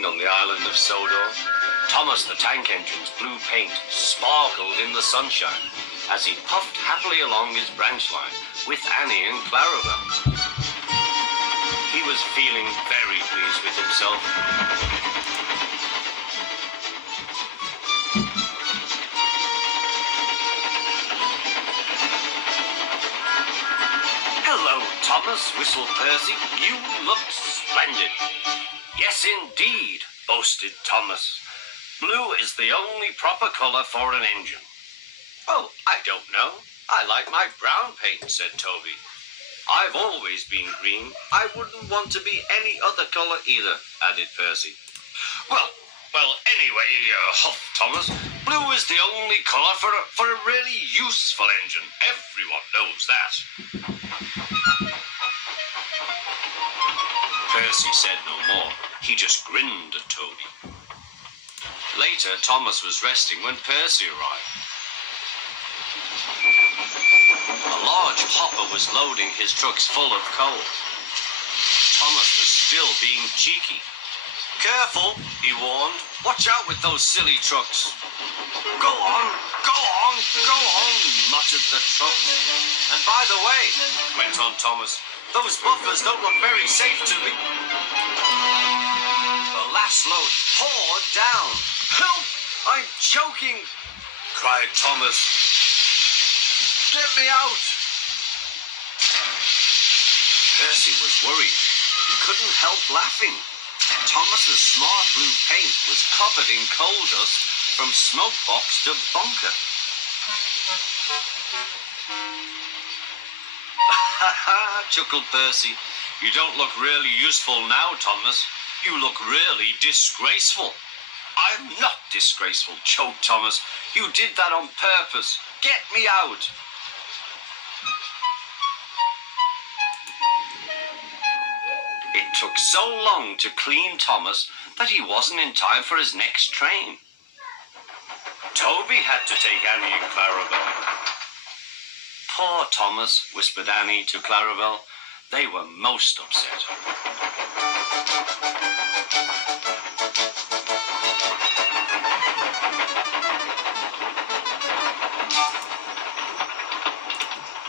along on the island of Sodor, Thomas the Tank Engine's blue paint sparkled in the sunshine as he puffed happily along his branch line with Annie and Clarabelle. He was feeling very pleased with himself. "Hello, Thomas," whistled Percy. "You look splendid." "Yes, indeed," boasted Thomas. "Blue is the only proper color for an engine." "Oh, I don't know. I like my brown paint," said Toby. "I've always been green. I wouldn't want to be any other color either," added Percy. Well, anyway, huffed Thomas, "blue is the only color for a really useful engine. Everyone knows that." Percy said no more. He just grinned at Toby. Later, Thomas was resting when Percy arrived. A large hopper was loading his trucks full of coal. Thomas was still being cheeky. "Careful," he warned. "Watch out with those silly trucks." Go on, muttered the truck. "And by the way," went on Thomas, "those buffers don't look very safe to me." The last load poured down. "Help! I'm choking!" cried Thomas. "Get me out!" Percy was worried, but he couldn't help laughing. Thomas's smart blue paint was covered in coal dust from smoke box to bunker. "Ha ha!" chuckled Percy. "You don't look really useful now, Thomas. You look really disgraceful." "I'm not disgraceful," choked Thomas. "You did that on purpose. Get me out." It took so long to clean Thomas that he wasn't in time for his next train. Toby had to take Annie and Clarabelle. "Poor Thomas," whispered Annie to Clarabelle. They were most upset.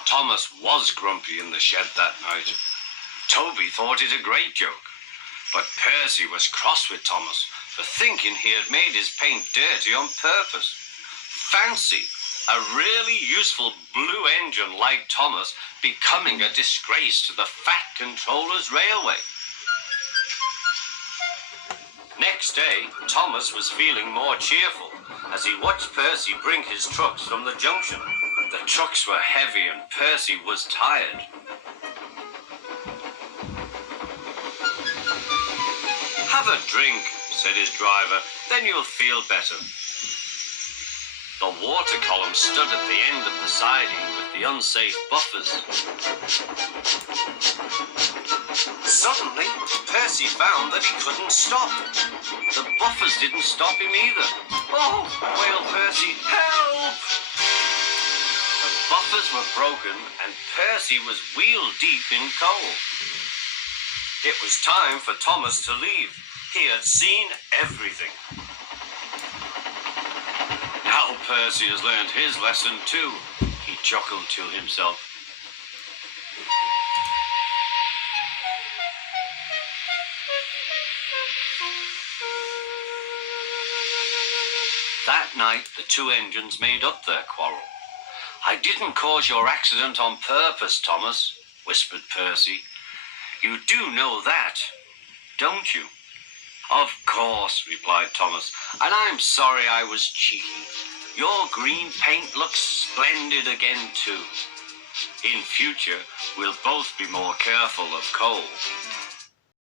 Thomas was grumpy in the shed that night. Toby thought it a great joke, but Percy was cross with Thomas for thinking he had made his paint dirty on purpose. Fancy a really useful blue engine like Thomas becoming a disgrace to the Fat Controller's Railway. Next day, Thomas was feeling more cheerful as he watched Percy bring his trucks from the junction. The trucks were heavy and Percy was tired. "Have a drink," said his driver, "then you'll feel better." The water column stood at the end of the siding with the unsafe buffers. Suddenly, Percy found that he couldn't stop. The buffers didn't stop him either. "Oh!" wailed Percy. "Help!" The buffers were broken and Percy was wheel deep in coal. It was time for Thomas to leave. He had seen everything. "Now Percy has learned his lesson too," he chuckled to himself. That night, the two engines made up their quarrel. "I didn't cause your accident on purpose, Thomas," whispered Percy. "You do know that, don't you?" "Of course," replied Thomas, "and I'm sorry I was cheeky. Your green paint looks splendid again, too. In future, we'll both be more careful of coal."